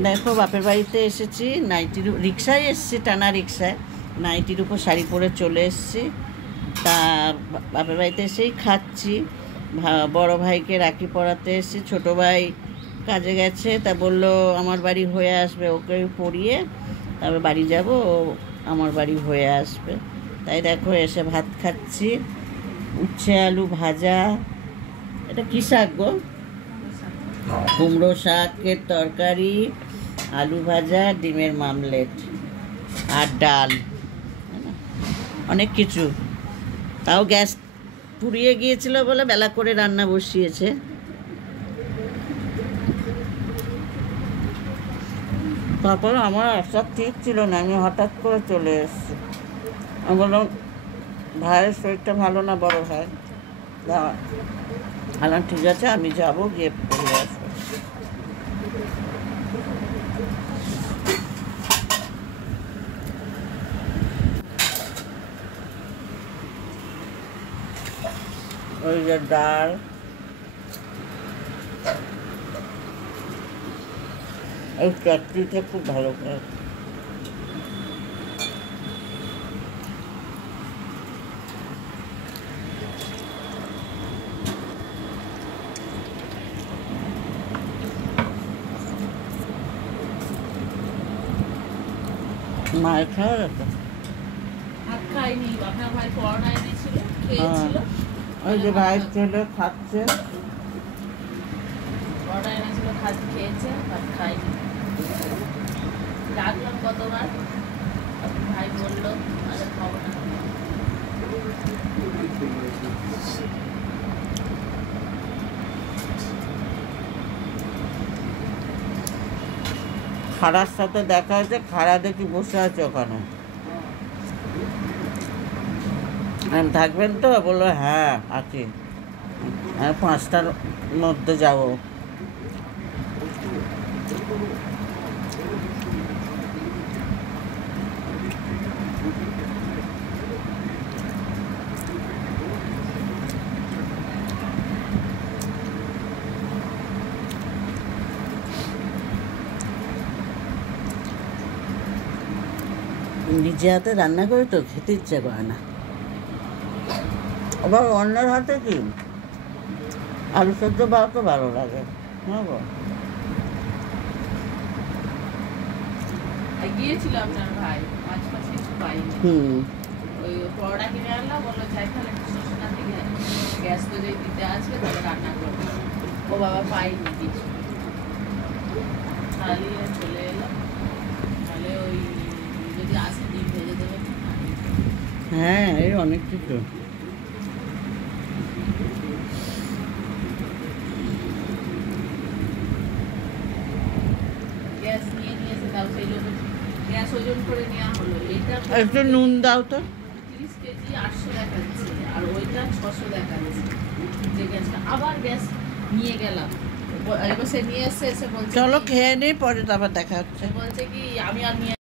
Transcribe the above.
দেখো বাপের বাড়িতে এসেছি, নাইটির রিক্সায় এসেছি, টানা রিক্সায় নাইটির উপর শাড়ি পরে চলে এসেছি। তা বাপের বাড়িতে এসেই খাচ্ছি। বড় ভাইকে রাখি পরাতে এসেছি, ছোটো ভাই কাজে গেছে, তা বললো আমার বাড়ি হয়ে আসবে, ওকে পরিয়ে তারপর বাড়ি যাব, ও আমার বাড়ি হয়ে আসবে। তাই দেখো এসে ভাত খাচ্ছি, উচ্ছে আলু ভাজা। এটা কী শাক গো? কুমড়ো শাকের তরকারি, আলু ভাজা, ডিমের মামলেট আর ডাল, অনেক কিছু। তাও গ্যাস পুড়িয়ে গিয়েছিল বলে বেলা করে রান্না বসিয়েছে। তারপর আমার আশা ঠিক ছিল না, আমি হঠাৎ করে চলে এসেছি। আমি বললাম ভাইয়ের শরীরটা ভালো না, বড় ভাই। বললাম ঠিক আছে, আমি যাবো, গিয়ে পড়ে আসবো। ওই যে ডাল, এই চাটনিটা খুব ভালো করে। মায়ের খাওয়া যেত? ওই যে ভাইয়ের ছেলে খাচ্ছে, ডাকলাম কতবার, ভাই বললো খাবো না। খাড়ার সাথে দেখা হয়েছে, খাড়া দেখি বসে আছে ওখানে। থাকবেন তো? বললো হ্যাঁ আছি, 5টার মধ্যে যাব। নিজে হাতে রান্না করে তো খেতে ইচ্ছে করে না। আবার অন্যের হাতে কি আলু সেদ্ধ পাওয়া তো ভালো লাগে। হ্যাঁ গো, গিয়েছিলাম আপনার ভাই, মাছ ফাছ কিছু পাইনি। ওই পরোটা কিনে আনলাম, বললো যাই তাহলে একটু শোষণা থেকে গ্যাস তো যদি দিতে আসবে তাহলে রান্না করবো। ও বাবা পাইনি কিছু, চালিয়ে চলে এলো। তাহলে ওই যদি আসে ডিম ভেজে দেবে। হ্যাঁ এই অনেক কিছু। গ্যাস নিয়ে নিয়েছে, তাও সেই লোক গ্যাস ওজন করে নেওয়া হলো। এটা একটু নুন দাও তো। 30 কেজি 800 দেখাচ্ছে, আর ওইটা 600 দেখাচ্ছে। যে গ্যাসটা আবার গ্যাস নিয়ে গেলাম, এবার সে নিয়ে এসে বলছে চলো খেয়ে নিই, পরে তারপর দেখা হচ্ছে। বলছে কি আমি আর নিয়ে